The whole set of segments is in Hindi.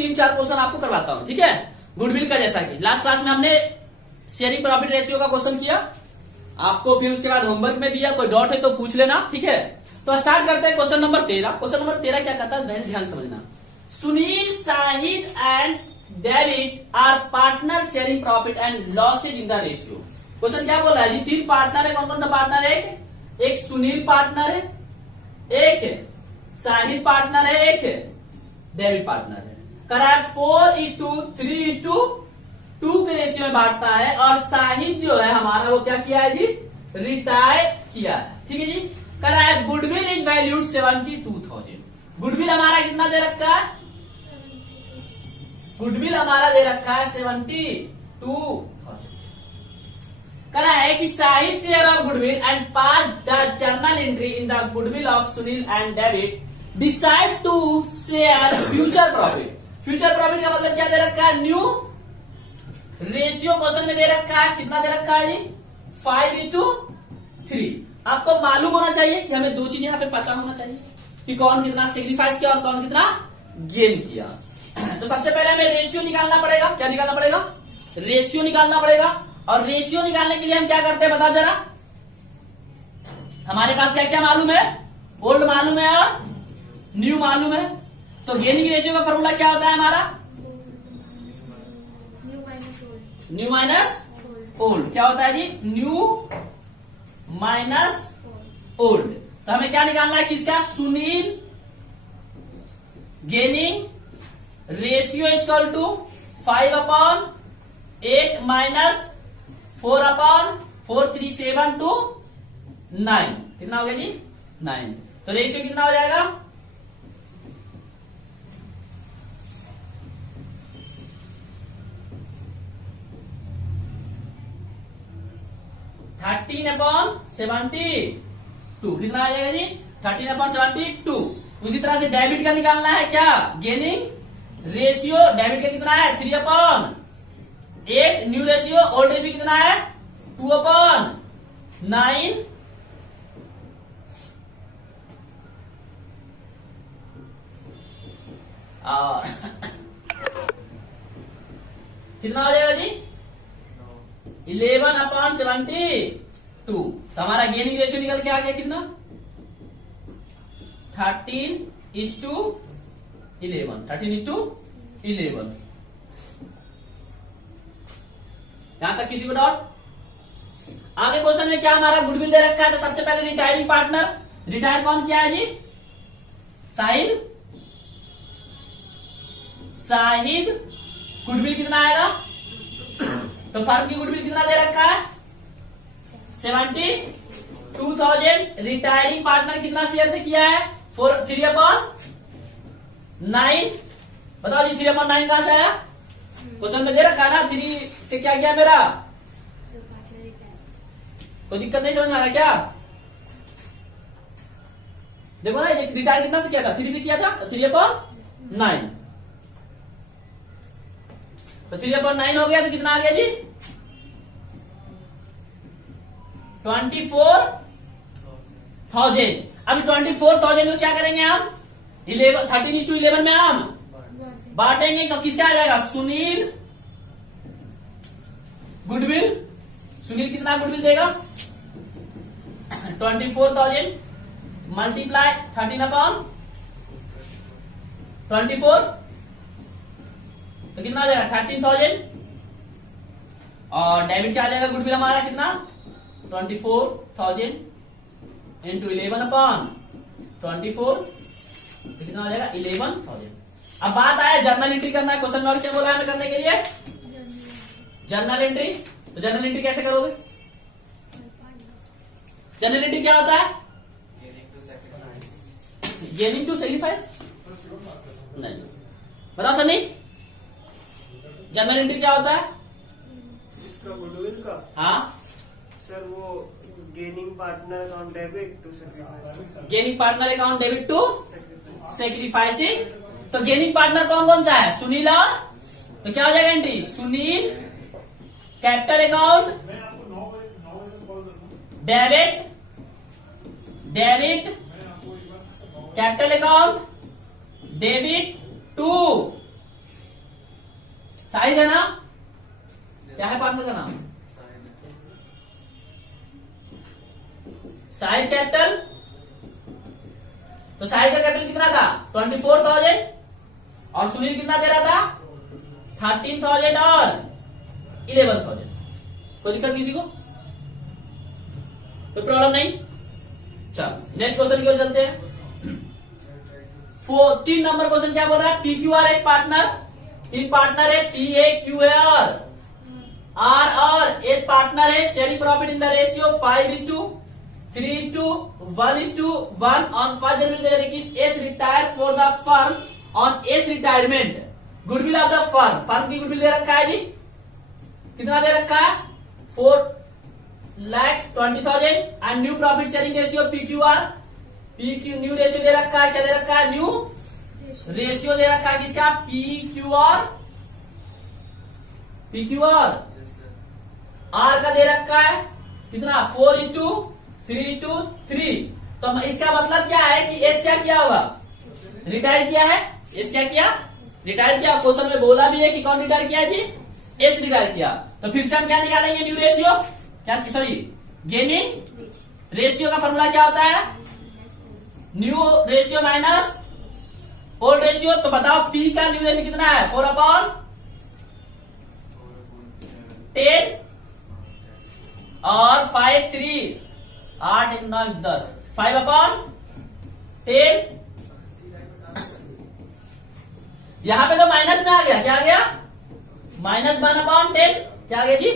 3-4 क्वेश्चन आपको करवाता हूं, ठीक है। गुडविल का जैसा कि लास्ट क्लास में हमने शेयरिंग प्रॉफिट रेशियो का क्वेश्चन किया आपको, फिर उसके बाद होमवर्क में दिया, कोई डाउट है तो पूछ लेना, ठीक है। तो स्टार्ट करते हैं क्वेश्चन नंबर 13। क्वेश्चन नंबर 13 क्या कहता है, ध्यान समझना। Sunil, Shahid and David are partner sharing profit and losses in the ratio. Question क्या बोल रहा है जी, 3 पार्टनर है। कौन कौन सा पार्टनर है? एक सुनील पार्टनर है, एक शाहिद पार्टनर है, एक डेविड पार्टनर है। करा है 4:3:2 के रेशियो में बांटता है, और शाहिद जो है हमारा वो क्या किया है जी, रिटायर किया है, ठीक है जी। करा है गुडविल इज वैल्यूड 72,000। गुडविल हमारा कितना दे रखा है? गुडविल हमारा दे रखा है 72,000। करा है कि Shahid share of goodwill and pass the journal entry in the goodwill of Sunil and David, decide to share future profit. Future profit का मतलब क्या दे रखा है? न्यू रेशियो क्वेश्चन में दे रखा है, कितना दे रखा है जी, 5:3। आपको मालूम होना चाहिए कि हमें 2 चीज यहाँ पे पता होना चाहिए कि कौन कितना सेक्रीफाइस किया और कौन कितना गेन किया। तो सबसे पहले हमें रेशियो निकालना पड़ेगा। क्या निकालना पड़ेगा? रेशियो निकालना पड़ेगा। और रेशियो निकालने के लिए हम क्या करते हैं बता जरा, हमारे पास क्या क्या मालूम है? ओल्ड मालूम है और न्यू मालूम है। तो गेनिंग रेशियो का फॉर्मूला क्या होता है हमारा? New minus old. क्या होता है जी? New minus old. तो हमें क्या निकालना है किसका? Sunil gaining ratio equal to 5/8 minus 4/4 to 9। कितना हो गया जी? 9। तो रेशियो कितना हो जाएगा? (13/72) कितना आ जाएगा जी? 13/72। उसी तरह से डेबिट का निकालना है क्या? गेनिंग रेशियो डेबिट का कितना है? 3/8। न्यू रेशियो ओल्ड रेशियो कितना है? 2/9। और कितना हो जाएगा जी? 11/72। तो हमारा गेनिंग रेशियो निकल के आ गया कितना? 13:11। 13:11। यहां तक किसी को डाउट? आगे क्वेश्चन में क्या हमारा गुडविल दे रखा है। तो सबसे पहले रिटायरिंग पार्टनर, रिटायर कौन किया है जी? शाहिद। शाहिद गुडविल कितना आएगा? तो फर्म की गुडविल कितना दे रखा है? 72,000। रिटायरिंग पार्टनर कितना शेयर से किया है? 3/9। बताओ जी 3/9 कहां से आया? क्वेश्चन में दे रखा है ना, 3 से क्या किया मेरा? कोई दिक्कत नहीं समझ में आ रहा क्या? देखो ना, ये रिटायर कितना से किया था? 3 से किया था, तो 3/9। तो 3/9 हो गया, तो कितना आ गया जी? 24,000। अब 24,000 को क्या करेंगे हम? 13:11 में हम बांटेंगे। तो किसका आ जाएगा? सुनील गुडविल। सुनील कितना गुडविल देगा? 24,000 मल्टीप्लाई 13/24। तो कितना आ जाएगा? 13,000। और डेबिट क्या आ जाएगा? गुडविल हमारा कितना? 24,000 इंटू 11/24। तो कितना हो जाएगा? 11,000। अब बात आया जर्नल एंट्री करना है। क्वेश्चन नंबर क्या बोला है हमें करने के लिए? Journal entry. तो जर्नल एंट्री कैसे करोगे? जर्नल एंट्री क्या होता है? Gaining to sacrifice. नहीं, बताओ सर। नहीं, जर्नल एंट्री क्या होता है? इसका गुडविल का? हाँ सर, वो gaining partner account debit to sacrifice. Gaining partner account debit to sacrificing. तो गेनिंग पार्टनर कौन कौन सा है? सुनील और, तो क्या हो जाएगा entry? Sunil capital account debit, debit capital account debit to Sahid है ना? क्या है पार्टनर का नाम? साहिद कैपिटल। तो साहिद का कैपिटल कितना था? 24,000। और सुनील कितना दे रहा था? 13,000 और 11,000। कोई दिक्कत किसी को? कोई प्रॉब्लम नहीं? चलो नेक्स्ट क्वेश्चन की ओर चलते हैं। 14 नंबर क्वेश्चन क्या बोल रहा है? PQR एस पार्टनर, तीन पार्टनर है, P है, Q है और R और S पार्टनर है। Sharing profit in the ratio 5:3:1:1 on 1 January S retired for the firm on S retirement. Goodwill of the firm की गुडविल दे रखा है जी, कितना दे रखा है? 4,20,000 and new profit sharing ratio PQR, PQ new ratio दे रखा है। क्या दे रखा है? न्यू रेशियो दे रखा है किसका? PQR R का दे रखा है कितना? 4:3:3। तो इसका मतलब क्या है कि S क्या किया होगा? रिटायर किया है। S क्या किया? रिटायर किया। क्वेश्चन में बोला भी है कि कौन रिटायर किया जी? S रिटायर किया। तो फिर से हम क्या निकालेंगे? न्यू रेशियो, क्या सॉरी गेनिंग रेशियो का फॉर्मूला क्या होता है? New ratio minus old ratio. तो बताओ P का न्यू रेशियो कितना है? 4/10 और 5/3 8 1 9 10 5/10। यहां पे तो माइनस में आ गया। क्या आ गया? -1/10। क्या आ गया जी?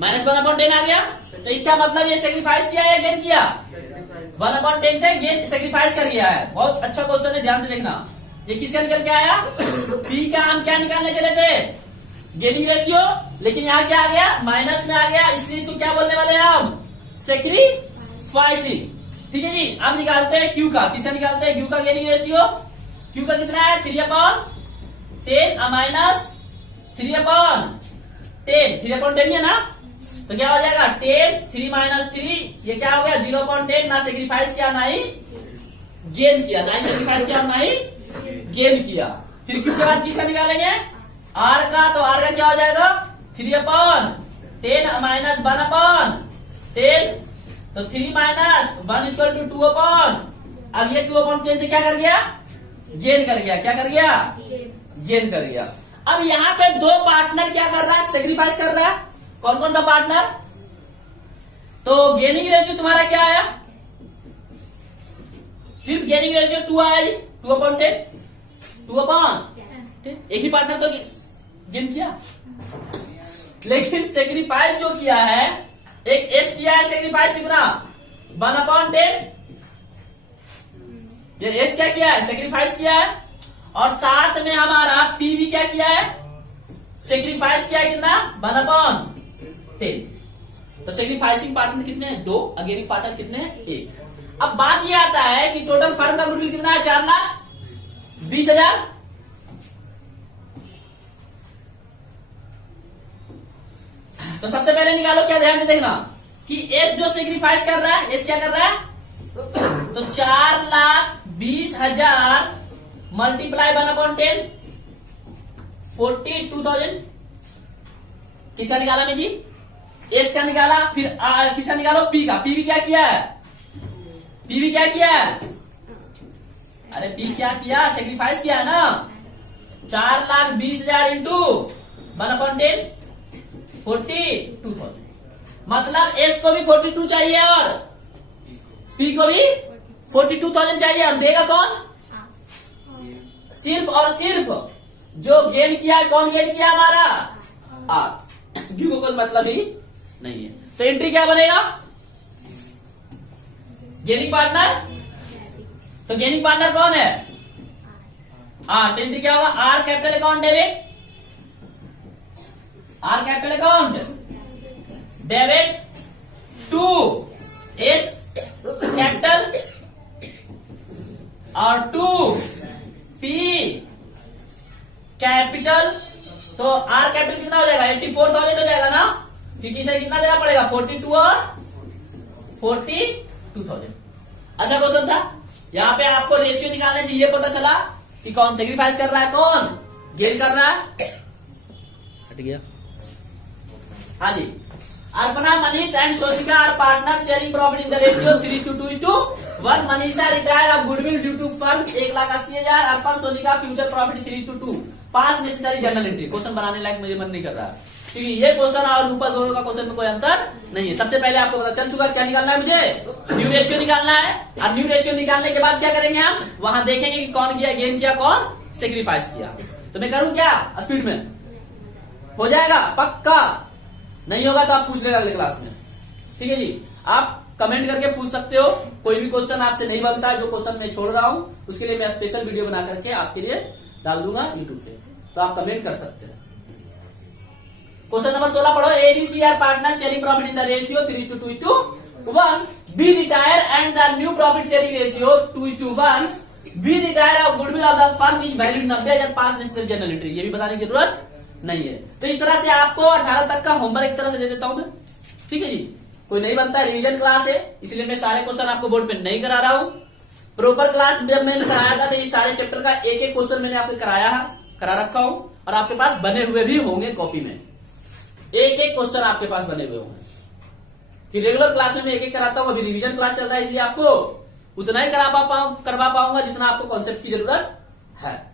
-1/10 आ गया। तो इसका मतलब ये सेक्रीफाइस किया है, गेन किया? 1/10 से गेन सेक्रीफाइस कर लिया है। बहुत अच्छा क्वेश्चन है, ध्यान से देखना। ये किसका निकल के आया? P का हम क्या निकालने चले थे? Gaining ratio. लेकिन यहाँ क्या आ गया? माइनस में आ गया, इसलिए इसको क्या बोलने वाले हैं हम? सेक्रीफाइसिंग। ठीक है जी। अब निकालते हैं Q का। किसका निकालते हैं? Q का गेनिंग रेशियो। Q का कितना है? 3/10 माइनस 3/10। 3/10 है ना? तो क्या हो जाएगा? 10 3 - 3 ये क्या हो गया? 0/10। ना सेक्रीफाइस किया ना ही गेन किया, ना ही सेक्रीफाइस किया ना ही गेन किया। फिर Q के बाद किसका निकालेंगे? R का। तो R का क्या हो जाएगा? 3/10 माइनस 1/10। तो 3 - 1 = 2/। अब ये 2/10 से क्या कर गया? गेन कर गया। क्या कर गया? गेन कर गया। अब यहाँ पे दो पार्टनर क्या कर रहा है? सेक्रीफाइस कर रहा है। कौन कौन सा पार्टनर? तो गेनिंग रेशियो तुम्हारा क्या आया? सिर्फ गेनिंग रेशियो 2 आया जी। 2/10 2/10। एक ही पार्टनर तो गेन किया, लेकिन सेक्रीफाइस जो किया है एक S किया है। सेक्रीफाइस कितना? 1/10। ये S क्या किया है? सेक्रीफाइस किया है। और साथ में हमारा P भी क्या किया है? सेक्रीफाइस किया है। कितना? 1/10। तो सेक्रीफाइसिंग पार्टनर कितने हैं? 2। गेनिंग पार्टनर कितने हैं? 1। अब बात ये आता है कि टोटल फर्म का गुडविल कितना है? 4,20,000। तो सबसे पहले निकालो, क्या ध्यान से देखना कि S जो सेक्रीफाइस कर रहा है, S क्या कर रहा है? तो 4,20,000 मल्टीप्लाई 1/10 42,000। किसका निकाला मैं जी? S का निकाला। फिर किसका निकालो? P का। P भी क्या किया है? P भी क्या किया है? अरे P क्या किया? सेक्रीफाइस किया है ना। 4,20,000 इंटू 1/10 42,000। मतलब S को भी 42 चाहिए और P को भी 42,000 चाहिए। और देगा कौन? सिर्फ और सिर्फ जो गेन किया। कौन गेन किया? हमारा R। Q को कोई मतलब ही नहीं है। तो एंट्री क्या बनेगा? Gaining partner. तो गेनिंग पार्टनर कौन है? R। तो एंट्री क्या होगा? R capital account debit. R capital account debit to S capital और टू P कैपिटल। तो R कैपिटल कितना हो जाएगा? 84,000 हो जाएगा ना, क्योंकि इसे कितना देना पड़ेगा? 42 और 42,000। अच्छा क्वेश्चन था। यहाँ पे आपको रेशियो निकालने से ये पता चला कि कौन सेक्रीफाइस कर रहा है, कौन गेन कर रहा है। कैसे गया? हाँ जी, Arpana, Manish and Sonika are partner sharing profit in the ratio 3:2:1. Manisha retire of goodwill due to firm 1,80,000. Arpan, Sonika future profit 3:2. Pass necessary journal entry. Question बनाने लायक मुझे मन नहीं कर रहा क्योंकि ये क्वेश्चन और ऊपर दोनों का क्वेश्चन में कोई अंतर नहीं है. सबसे पहले आपको पता चल चुका क्या निकालना है, मुझे न्यू रेशियो निकालना है. और न्यू रेशियो निकालने के बाद क्या करेंगे हम, वहां देखेंगे कि कौन किया गेन किया, कौन सेक्रीफाइस किया. तो मैं करूं क्या, स्पीड में हो जाएगा पक्का, नहीं होगा तो आप पूछ लेना अगले क्लास में. ठीक है जी, आप कमेंट करके पूछ सकते हो. कोई भी क्वेश्चन आपसे नहीं बनता है, जो क्वेश्चन मैं छोड़ रहा हूं उसके लिए मैं स्पेशल वीडियो बना करके आपके लिए डाल दूंगा यूट्यूब पे, तो आप कमेंट कर सकते हैं. क्वेश्चन नंबर 16 पढ़ो. ABC are partner sharing profit in the ratio 3:2:1. B retire and the new profit sharing ratio 2:1. B retire of goodwill of the firm is value 90,000. Pass necessary journal entry. ये भी बताने की जरूरत नहीं है. तो इस तरह से आपको 18 तक का होमवर्क एक तरह से दे देता हूं मैं. ठीक है जी, कोई नहीं बनता है, रिवीजन क्लास है, इसलिए मैं सारे क्वेश्चन आपको बोर्ड पे नहीं करा रहा हूं. प्रॉपर क्लास जब मैंने कराया था तो ये सारे चैप्टर का एक एक क्वेश्चन मैंने आपको करा रखा हूं, और आपके पास बने हुए भी होंगे कॉपी में. एक एक क्वेश्चन आपके पास बने हुए होंगे. कि रेगुलर क्लास में मैं एक एक कराता हूं, अभी रिवीजन क्लास चल रहा है, इसलिए आपको उतना ही करवा पाऊंगा जितना आपको कॉन्सेप्ट की जरूरत है.